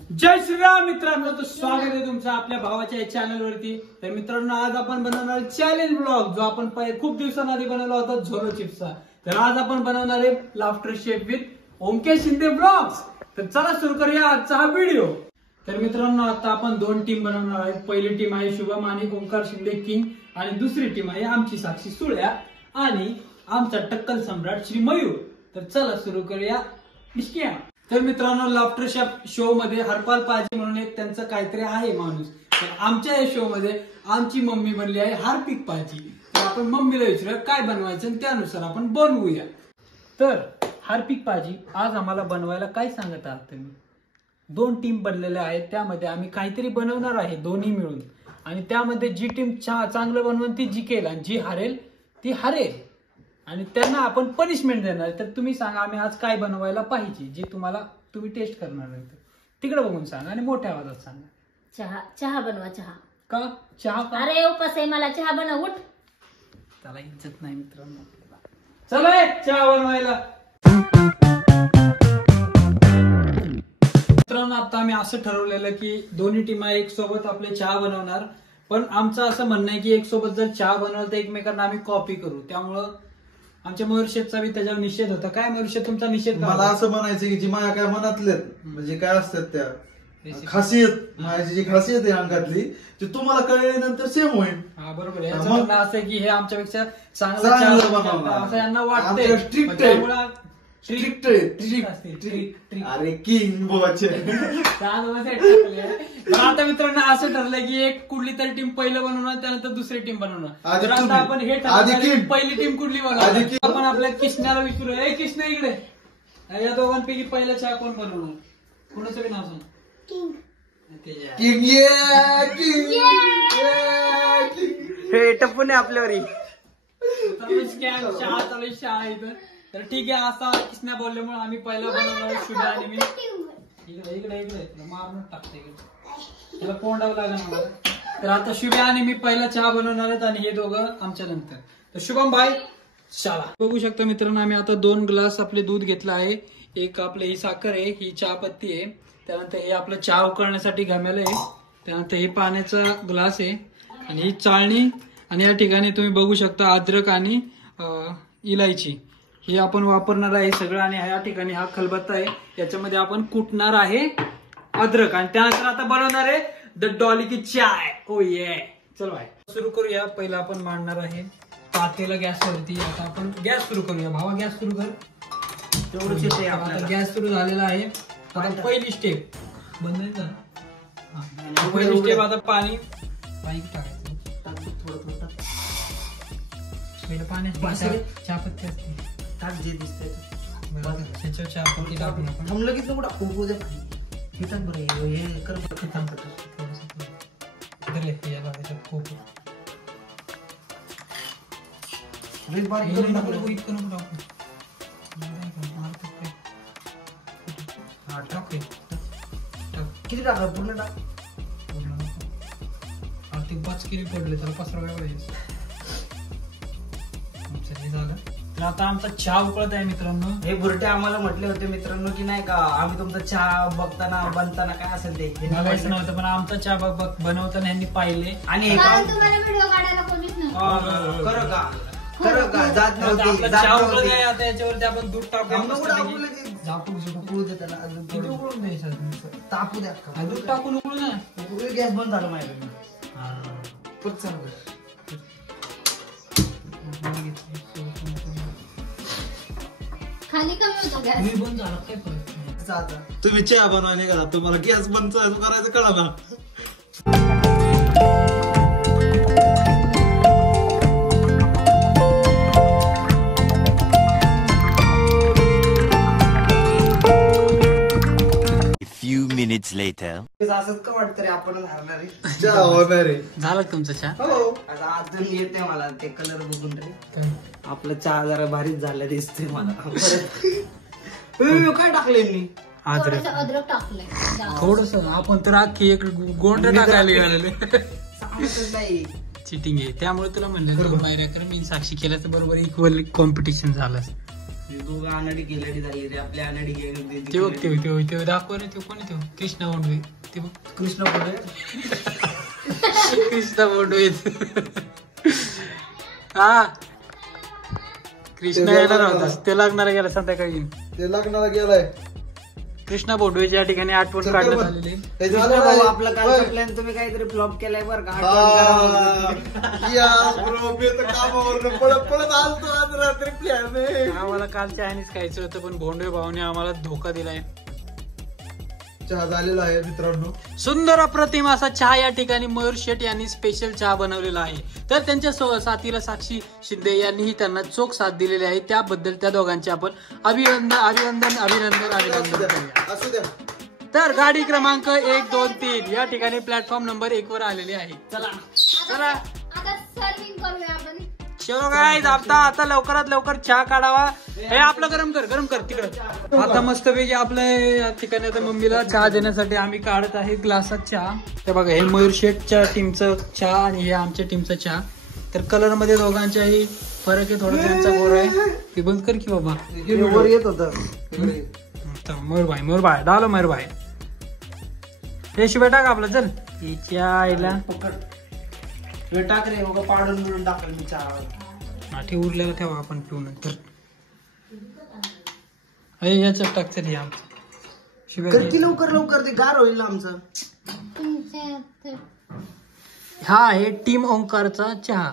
जय श्रीराम मित्रांनो, तर स्वागत आहे तुमचं आपल्या भावाच्या चॅनल वरती। तर मित्रांनो, आज आपण बनवणार चॅलेंज ब्लॉग, जो आपण खूप दिवसांआधी बनवला होता झोलो चिप्सचा। तर आज आपण बनवणार आहे laughter chef with Omke Shinde blogs. तर चला सुरू करूया आजचा हा व्हिडिओ। तर मित्रांनो, आता आपण दोन टीम बनवणार आहे। पहिली टीम आहे शुभम आणि ओंकार शिंदे किंग, आणि दुसरी टीम आहे आमची साक्षी सुळ्या आणि आमचा टक्कल सम्राट श्री मयूर। तर चला सुरू करूया। तर मित्रांनो, लाफ्टर शेफ शो मध्ये हरपाल पाजी म्हणून एक त्यांचं काहीतरी आहे माणूस। तर आमच्या या शो मध्ये आमची मम्मी बनली आहे हार्पिक पाजी। तर आपण मम्मीला विचारूया काय बनवायचं आणि त्यानुसार आपण बनवूया। तर हार्पिक पाजी, आज आम्हाला बनवायला काय सांगत आहात तुम्ही? दोन टीम बनलेल्या आहेत, त्यामध्ये आम्ही काहीतरी बनवणार आहे दोन्ही मिळून, आणि त्यामध्ये जी टीम चांगलं बनवून ती जिंकेल आणि जी हारेल ती हारेल, आणि त्यांना आपण पनिशमेंट देणार। तर तुम्ही सांगा आम्ही आज काय बनवायला पाहिजे, जे तुम्ही टेस्ट करणार आहे। तिकडे बघून सांगा आणि मोठ्या आवाजात सांगा। चहा बनवा। चहा का? चहा का? अरे उपास आहे, मला चहा बनव, उठ। त्याला इज्जत नाही मित्रांनो। चला चहा बनवायला। मित्रांनो, आता आम्ही असं ठरवलेलं की दोन्ही टीमा एक सोबत आपले चहा बनवणार, पण आमचं असं म्हणणं आहे की एक सोबत जर चहा बनवलं तर एकमेकांना आम्ही कॉपी करू। त्यामुळं आमच्या मयूर शेठचा बी त्याच्यावर निषेध होता। काय मयूर शेठ तुमचा निषेध? मला असं म्हणायचं की जी माझ्या काय मनातले म्हणजे काय असतात त्या खासियत, माझी जी खासियत आहे अंगातली, ती तुम्हाला कळल्यानंतर सेम होईल। हा बरोबर आहे। याचं म्हणणं असं आहे की हे आमच्यापेक्षा चांगलं चहा बनवतात असं यांना वाटतंय। स्ट्रिक्ट अरे किंग बोचे। आता मित्रांनो, असं ठरलंय की एक कुठली तरी टीम पहिलं बनवणार, त्यानंतर दुसरी टीम बनवणार। तर आता आपण हे ठरवलं पहिली टीम कुठली बनवणार। आपण आपल्या किशन्याला विचारूया, ए किशन्या इकडे, या दोघांपैकी पहिला चहा कोण बनवणार? कोणाचं बी नाव सांग। हे टप्पून आपल्यावर चहा चालू चहा इथं। तर ठीक आहे, असा किसन्या बोलल्यामुळे आम्ही पहिला बनवणार शुभ्या आणि मी। इकडे मारून टाकते, त्याला कोंडावं लागेल मला। तर आता शुभ्या आणि मी पहिला चहा बनवणार आहेत आणि हे दोघं आमच्या नंतर। तर शुभम भाई शाळा बघू शकता मित्रांनो, आम्ही आता 2 ग्लास आपले दूध घेतलं आहे। एक आपले ही साखर आहे, ही चहा पत्ती आहे, त्यानंतर हे आपलं चहा उकळण्यासाठी घमेलं आहे, त्यानंतर हे पाण्याचा ग्लास आहे, आणि ही चाळणी, आणि या ठिकाणी तुम्ही बघू शकता अद्रक आणि इलायची हे आपण वापरणार आहे सगळं। आणि या ठिकाणी हा खलबत्ता आहे, याच्यामध्ये आपण कुटणार आहे अद्रक, आणि त्यानंतर आता बनवणार आहे द डॉली की चाय। ओ ये, चल भाई सुरू करूया। पहिला आपण मांडणार आहे पातेला गॅसवरती। आता आपण गॅस सुरू करूया। भावा गॅस सुरू कर। तेवढंच येते आपल्याला। गॅस सुरू झालेला आहे। आता पहिली स्टेप बंद आहे का? पहिली स्टेप, आता पाणी टाकायचं चहा पत्ती असते टाक जे दिसतंय त्याच्यावर चहा पत्ती टाकून आपण थांबलं की नको टाकू दे हे टाक बरं हे कर खूप किती टाकलं? पूर्ण टाक। ते 5 किलो पडले, त्याला पसरवायला पाहिजे। झालं। तर आता आमचा चहा उकळत आहे मित्रांनो। हे बुरटे आम्हाला म्हटले होते मित्रांनो की नाही का आम्ही तुमचा चहा बघताना बनताना काय असेल ते बघायचं नव्हतं, पण आमचा चहा बनवताना यांनी पाहिले, आणि तुम्हाला व्हिडिओ काढायला कोणीच नव्हतं। खरं का जात नव्हती। चहा उकळत आहे, आता याच्यावरती आपण दूध टाकून उकळू दे त्याला, किती उकळून द्यायचं? तापू द्या, दूध टाकून उकळू ना। गॅस बंद झालं माझ्याकडे। परत चालू खाली कमी होतो गॅस। मी बंद झाला काय परत? तुम्ही चहा बनवायला निघाला, तुम्हाला गॅस बंद करायचं कळा ना। minutes later. असंच का वाटतं रे आपण हारणार आहे? चहा होणार आहे। झालं का तुमचा चहा? हो, आता अजून येते मला ते कलर बघून रे। आपलं चहा जरा भारीच झालं दिसतंय मला। काय टाकले मी? अद्रक टाकलंय थोडस। आपण तर अख्खी एक गोंड टाकायला गेलेले। नाही चिटिंग आहे, त्यामुळे तुला म्हणलं मायऱ्या कर मी साक्षी केल्याचं बरोबर इक्वल कॉम्पिटिशन झालं। दोघं अनाडी गेलेली झाली रे आपल्या अनाडी ते बघ ते दाखव रे ते कोणी ते कृष्णा बोंडवे ते बघ कृष्ण पुढे कृष्णा बोंडवे हा कृष्णा येणार होता ते लागणार गेला संध्याकाळी ते लग्नाला गेलाय कृष्णा बोंडवेच्या ठिकाणी आठवण काढण्यात आलेली हे कृष्ण झालं भाऊ नाही. आपला होय. कालचा प्लॅन तुम्ही काहीतरी फ्लॉप केलाय बरं का आठवण करा. या bro, मी तर कामावरनं पळत आलतो आज रात्री प्लॅन आहे. आम्हाला काल चहानीच खायचं होतं पण भोंडवे भाऊने आम्हाला धोका दिलाय. चहा झालेला आहे मित्रांनो. सुंदर अप्रतिम असा चहा या ठिकाणी मयूर शेठ यांनी स्पेशल चहा बनवलेला आहे. तर त्यांच्या साथीला साक्षी शिंदे यांनीही त्यांना चोख साथ दिलेली आहे. त्याबद्दल त्या दोघांचे आपण अभिनंदन करूया. असू द्या. तर गाडी क्रमांक 1, 2, 3 या ठिकाणी प्लॅटफॉर्म नंबर 1 वर आलेली आहे. चला आता सर्विंग करूया आपण. चलो गाईज आता लवकरात लवकर चहा काढावा. हे आपलं गरम कर तिकडं. आता मस्तपैकी आपल्या या ठिकाणी आता मम्मीला चहा देण्यासाठी आम्ही काढत आहे ग्लासात चहा. ते बघा हे मयूर शेठच्या टीमचं चहा आणि हे आमच्या टीमचा चहा. तर कलर मध्ये दोघांच्याही फरक आहे थोडा. त्यांचा गोरा आहे ते बंद कर की बाबा. वर येत होतं मयूर भाई डालो मयूर भाई हे शिवाय टाक आपलं चल हिच्या आईला पकड टाक रे उगा पाडून मिळून टाकलं मी चहा आठी उरलेला ठेवा आपण पिऊ नंतर. याच्यात टाक चल आमचं शिवाय की लवकर ते गार होईल ना आमचं. हा आहे टीम ओंकारचा चहा.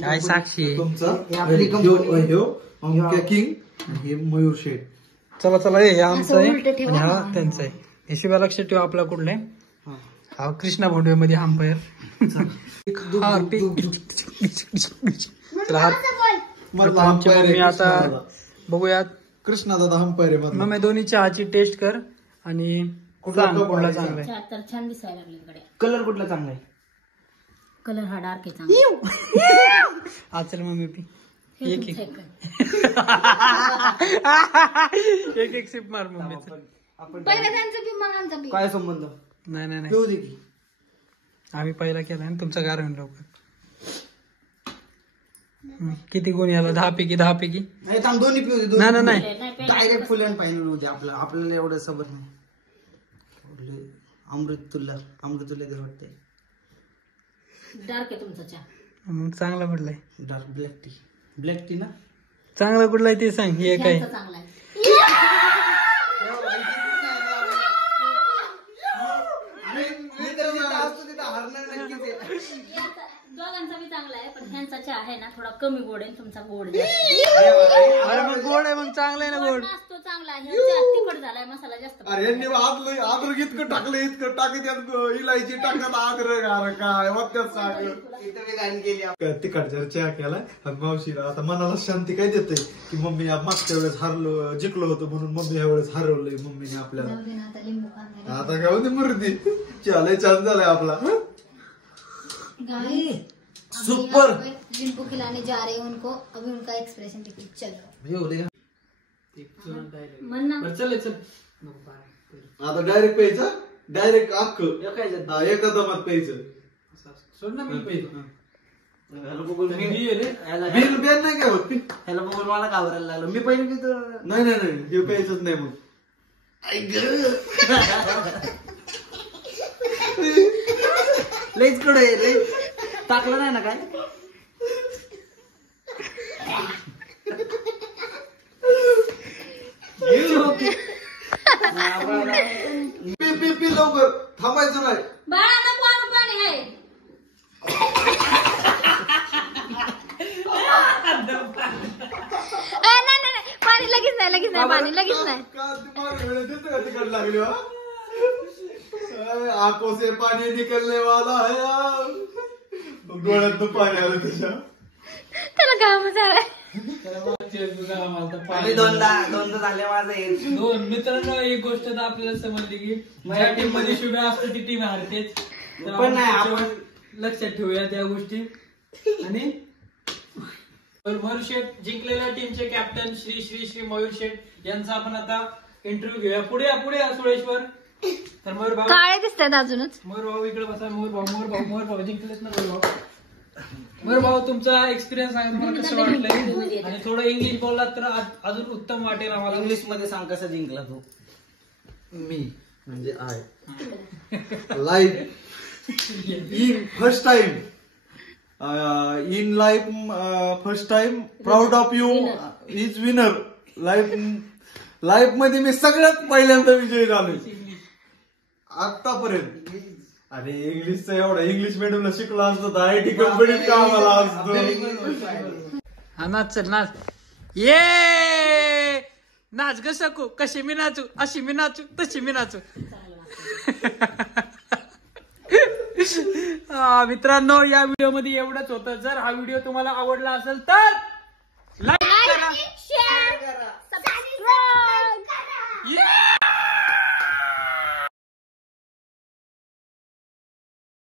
काय साक्षी आहे. तुमचा आपली कंपनी. किंग हे मयूर शेठ. चला हे आमचं आहे उलटं ठेवा आणि हा ना. त्यांचा आहे. हे शिवाय लक्षात ठेवा आपला कुठला आहे. हा कृष्णा भोंडवे मध्ये अंपायर. चला मधला आमची umpire आहे मम्मी आता कृष्णाला. बघूयात. कृष्णा दादा अंपायर आहे मधला. मग दोन्ही चहाची टेस्ट कर आणि कुठला सांग कप कुठला आहे? चांगला आहे. चहा तर छान दिसायला लागली इकडे. कलर कुठला चांगला आहे. कलर हा डार्क आहे चांगला. हा चल मम्मी पी. हे एक तुमचं एक आहे का? एक सिप मार मम्मीचं. आपण पहिलं त्यांचं बी मग आमचं बी. काय संबंध नाही पिऊ दे की. आम्ही पहिला केला आणि तुमचा गार होईल लवकर. किती गुण याला 10 पैकी नाही थांब दोन्ही पिऊ दे नाही नाही, पहिलं डायरेक्ट फुल अँड फायनल होते आपल्याला एवढं सबर नाही. अमृतुल्ला दे वाटते. डार्क आहे तुमचा चहा. मग चांगला कुठलाय. डार्क ब्लॅक टी ना. चांगला कुठलाय ते सांग. हे काय ह्यांचा चांगला आहे. दोघांचा बी चांगला आहे पण ह्यांचा चहा आहे ना थोडा कमी गोड आहे तुमचा गोड जास्त. अरे मग गोड आहे मग चांगला आहे ना गोड. नाचतो चांगला आहे ह्यांचा तिखट झालाय मसाला जास्त. अरे यांनी आद्रक इतकं टाकत यात इलायची टाकत आद्रक. अरे काय वाटत्यात साखर इथं मी गाणी केली. तिकडच्या चहा केला आणि मावशीला आता मनाला शांती काय देते की मम्मी मागच्या वेळेस जिंकलो होतो म्हणून मम्मी ह्या वेळेस हरवलंय मम्मीने आपल्याला. जाऊ दे ना, आता लिंबू कांदा. आता काय होते मूर्ती चहा छान झालाय आपला. सुपर लिंबू खिलाने जा रहे हैं उनको. अभी उनका एक्सप्रेशन देखिए. चलो मन ना. चल आता डायरेक्ट प्यायचं. डायरेक्ट अख्ख एका दमात प्यायचं. सोड ना मी पहिलं. ह्याला बघून तरी मी आहे रे. बिल बेन नाही काय होत. ह्याला बघून मला घाबरायला लागलं. मी पहिले पितो. नाही हे प्यायचंच नाही मग. लईच कडे लई टाकलं नाही ना काय. पी लवकर थांबायचं नाही. बाळा ना पाणी पाणी आहे. नाही पाणी लगेच नाही पाणी लगेच नाही. का तुम्हाला वेळ देतो का तिकड लागली हो? आंखों से पानी निकलने वाला है. मग डोळ्यात पाणी आलं त्याच्या. त्याला काम झालाय. मी दोनदा झाले माझं हे. दोन मित्रांनो एक गोष्ट तर आपल्याला समजली की ज्या टीम मध्ये शुभ्या असते ती टीम हारतेच. तर पण नाही, आपण लक्षात ठेवूया त्या गोष्टी. आणि मयूर शेठ जिंकलेल्या टीमचे कॅप्टन श्री मयूर शेठ यांचा आपण आता इंटरव्ह्यू घेऊया. पुढे या सुरेश्वर. तर मयूर भाऊ काळे दिसतात अजूनच. मयूर भाऊ इकडे बसा. मयूर भाऊ जिंकलेत ना मयूर भाऊ. बरं भाऊ, तुमचा एक्सपिरियन्स आहे, तुम्हाला कसं वाटलंय? आणि थोडं इंग्लिश बोललात तर अजून उत्तम वाटेल आम्हाला. इंग्लिश मध्ये सांग कसा जिंकला तू. मी म्हणजे life in first time in life first time proud of you is winner. Life मध्ये मी सगळ्यात पहिल्यांदा विजयी झालोय आतापर्यंत. अरे इंग्लिशचं एवढं इंग्लिश मीडियमला शिकलो असतो तर आय टी कंपनीत कामाला असतो. हा नाच, चल नाच. ये नाच ग सकू, कशी मी नाचू, अशी मी नाचू, तशी मी नाचू. मित्रांनो, या व्हिडिओ मध्ये एवढंच होतं. जर हा व्हिडिओ तुम्हाला आवडला असेल तर लाईक करा, शेअर करा, सबस्क्राईब करा.